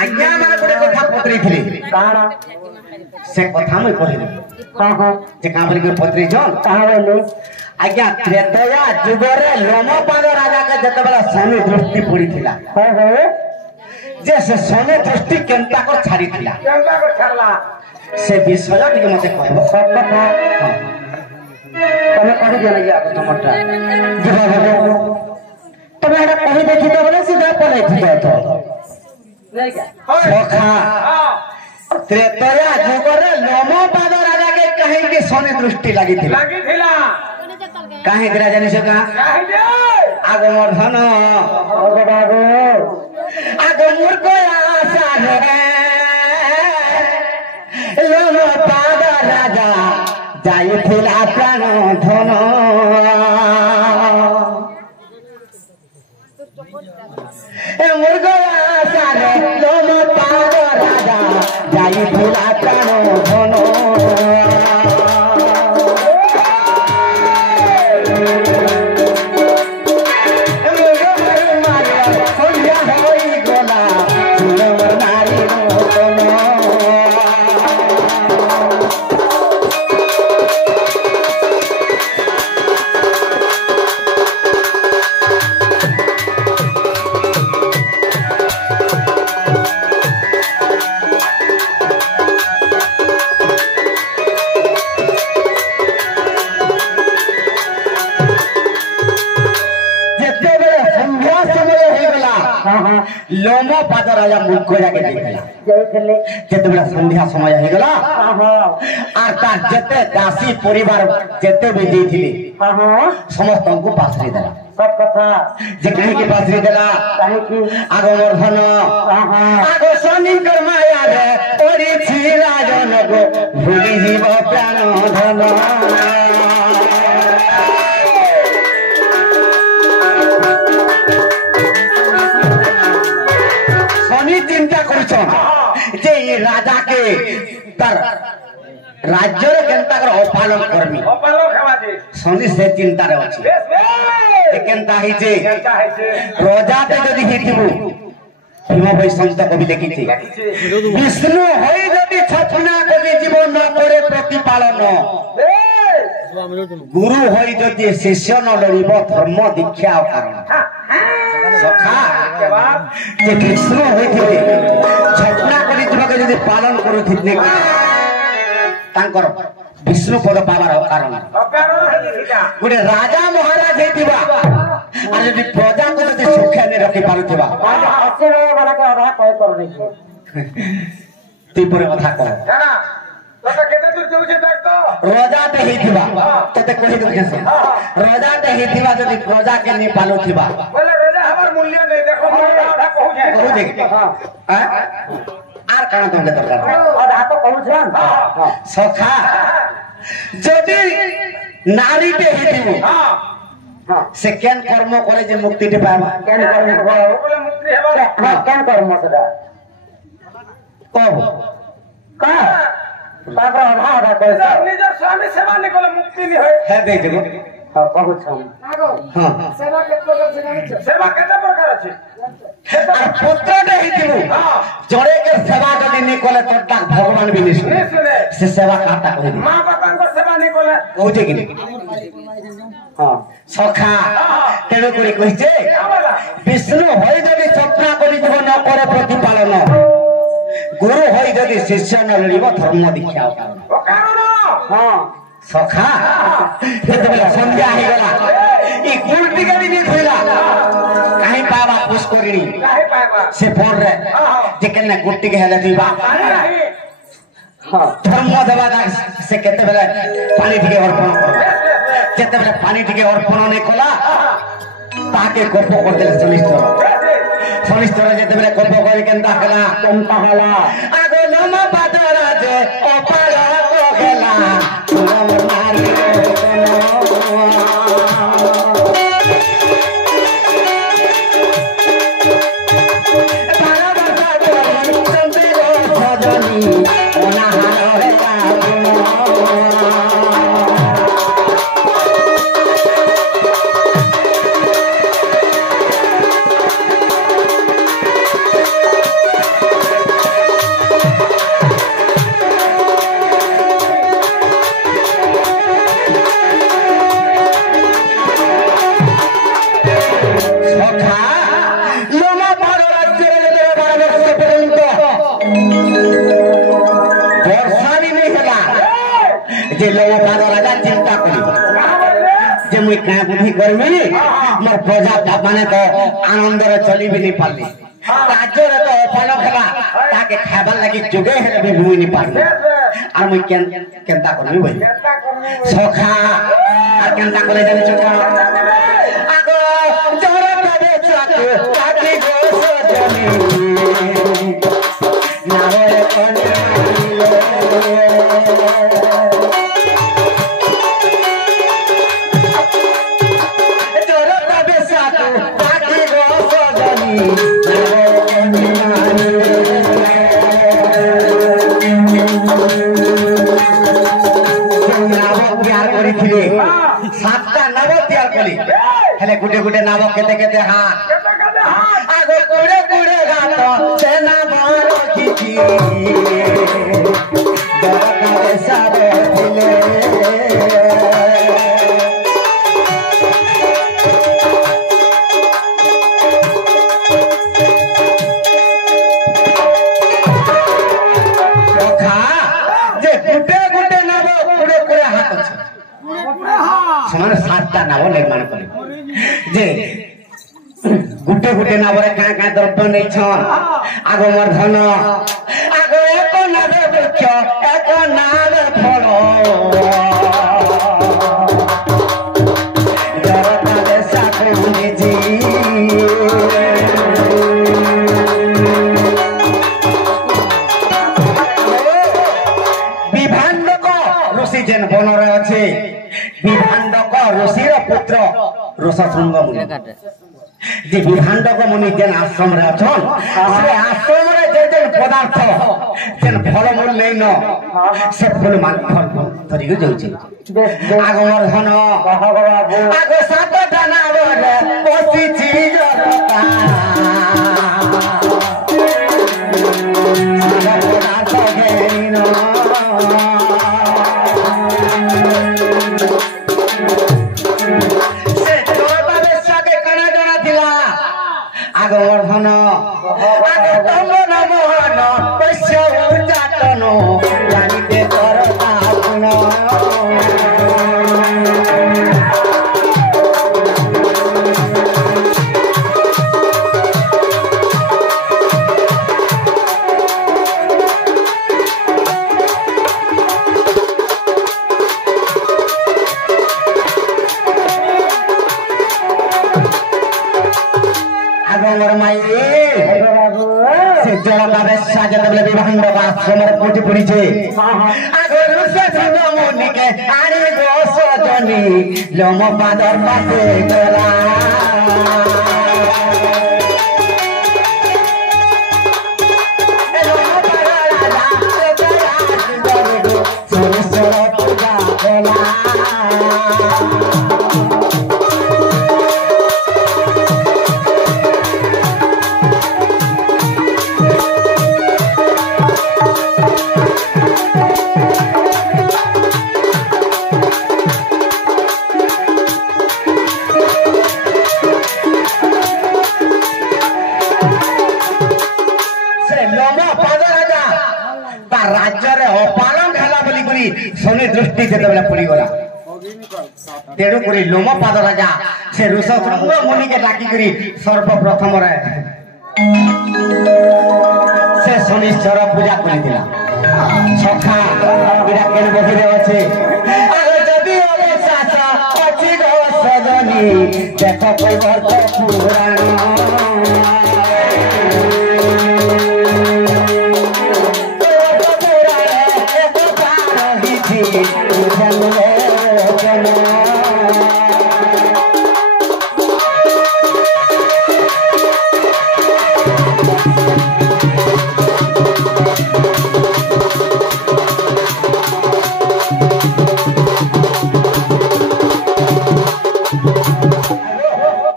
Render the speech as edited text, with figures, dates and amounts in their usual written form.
आज्ञा माने गोटे कथा पत्रे थिले काना से कथा मैं कहले हां जे का बोली पत्रे जन कहा बोले आज्ञा त्रेतया जुगरे लोमपाद राजा के जते बेला शनि दृष्टि पड़ी थिला जे से शनि दृष्टि केनता को छाड़ी थिला केनता को छाड़ला से विषय टिके मते कहबो सब कथा तमे कहि देला या तुमटा जे तमे एटा कहि देखि तो बोले सीधा पले थी तो नहीं क्या सखा त्रेतया जुगरे लोमपाद राजा के कहीं के शनि दृष्टि लागी थिला काहे करा जाने से का आगो मोर धन आगो मोर को आशा रे लोमपाद राजा जाई थिला प्राण धन मोर को आशा रे लोमपाद राजा जाई थिला प्राण धन लोमपाद राजा मुख जाके देखला जाइथले जते बड़ा संध्या समय हे गला आर ता जते दासी परिवार जते भी जेथिले समस्त को पासरी देला सब कथा जे कहीं के पासरी देला काहे की आगो मोर धन आगो शनि कर माया रे ओरी छी राजन को भूली जीव प्राण धन चिंता करुछन जे ये राजा के तर राज्य रे केनता कर अपालन करमी अपालन खेवा जे शनि से चिंता रे अछि जे केनता हि जे प्रजा ते जदी हिथिबु हिमा भाई संत कवि लिखिछि विष्णु होई जदी छछना कवि जीवन न करे प्रतिपालन गुरु होई जदी शिष्य न लड़िब धर्म दीक्षा कारण सखा जे विष्णु होइथिले छटना करि जबके जदी पालन करूथिले तांकर विष्णु पद पावार कारण गुटे राजा महाराज हेतिबा आ जदी प्रजा को जदी सुखे ने रखि पारुथिबा अच्छे वाला के आधा कह कर नहीं तीपुरे कथा कह जाना तोता केते दूर जाउ छै देख तो राजा ते हेतिबा तते कहि दउ छै राजा ते हेतिबा जदी प्रजा के ने पालुथिबा बोले हमर मूल्य नहीं देखो आधा कहू जे हां आर काना तुमके दरकार आधा तो कहू छन सखा जदी नारी के हेतिबो हां से केन कर्म करे जे मुक्ति दे पाबा केन कर्म बोले मुक्ति हेबा केन कर्म सदा कहो का तापर आधा कहै निजर स्वामी सेवा नै कोले मुक्ति नै होय हे दे देबो हां कहू छन हां सेवा केते प्रकार छै सेवा केते प्रकार छै पुत्र ने हितिबु जड़े के सेवा जदी नै कोले तोटा भगवान भी नै सुने से सेवा काटा कहि मां बापन को सेवा नै कोले कहू जे कि हां सखा तेरे कोरी कहि जे विष्णु होई जदी चक्रा करि जीव न करे प्रतिपालन गुरु होई जदी शिष्य न लड़िब धर्म दीक्षा कारण हां सखा जते बेला संध्या हे गला ई गुलटी के भी थइला काहे पावा पुष्करिणी काहे पावा से फोर रे जे केने गुलटी के हेले दिबा हां धर्म देवा से केते बेला पानी टिके अर्पण कर जते बेला पानी टिके अर्पण नै कला ताके कोप कर देले शनिश्चर जते बेला कोप कर केनता हला आगो लोमपाद राजा अपाल को गेला जे लोग राजा चिंता करी जे मुई क्या बुद्धि करमी मोर प्रजा माने तो आनंद रे चली भी नहीं पाली राज्य रे तो फल खला ताके खाबा लागि जुगे हे भी मुई नहीं पाली আর মুই কেনতা করবি ভাই সখা আর কেনতা করে জানি সখা আগো জরা পাবে চাকু চাকি গো সজনি নারে কোনে জরা পাবে চাকু চাকি গো সজনি सातटा नव तैयार कली हेले गुटे गुटे नाव केते केते हाथ आगो गुड़े गुड़े हाथ सेना मारो किची दरका सारे दिले जे गुटे गुटे नाव गुड़े गुड़े हाथ আছে समान सातटा नाव निर्माण करे जे गुटे गुटे नावरे का का द्रव्य नै छन आगो मोर धन आगो एक नावे वृक्ष एक नावे फल जरता देशा कोनी जी विभाण्डक ऋषि जेन बनरे अछि विभाण्डक ऋषिर पुत्र ऋषशृंग मुनि जे विभाण्डक मुनि जेन आश्रम रे अछन से आश्रम रे जे जे पदार्थ जेन फलमूल नै न से फल मान फल धरि के जाउछि आगो मोर धन आगो सात दाना रे पसी चीज रता पदार्थ गेनी न आगवर्धन आगे तंगन मोहन पैस्य उजाटन जानिते करता गुण विभाण्डक आश्रम कोटि पड़ी मुनि के आने गो सजनी लम पादर पासे गला शनि दृष्टि से पड़ी गला तेणु करी लोमपाद राजा से ऋषशृंग मुनि के डाकी करी सर्वप्रथम रे से शनिश्चर पूजा करी दिला सखा बिरा केन बहिरे अछि अरे जदी अवसास अछि गो सजनी देख कोई वर्त पुराण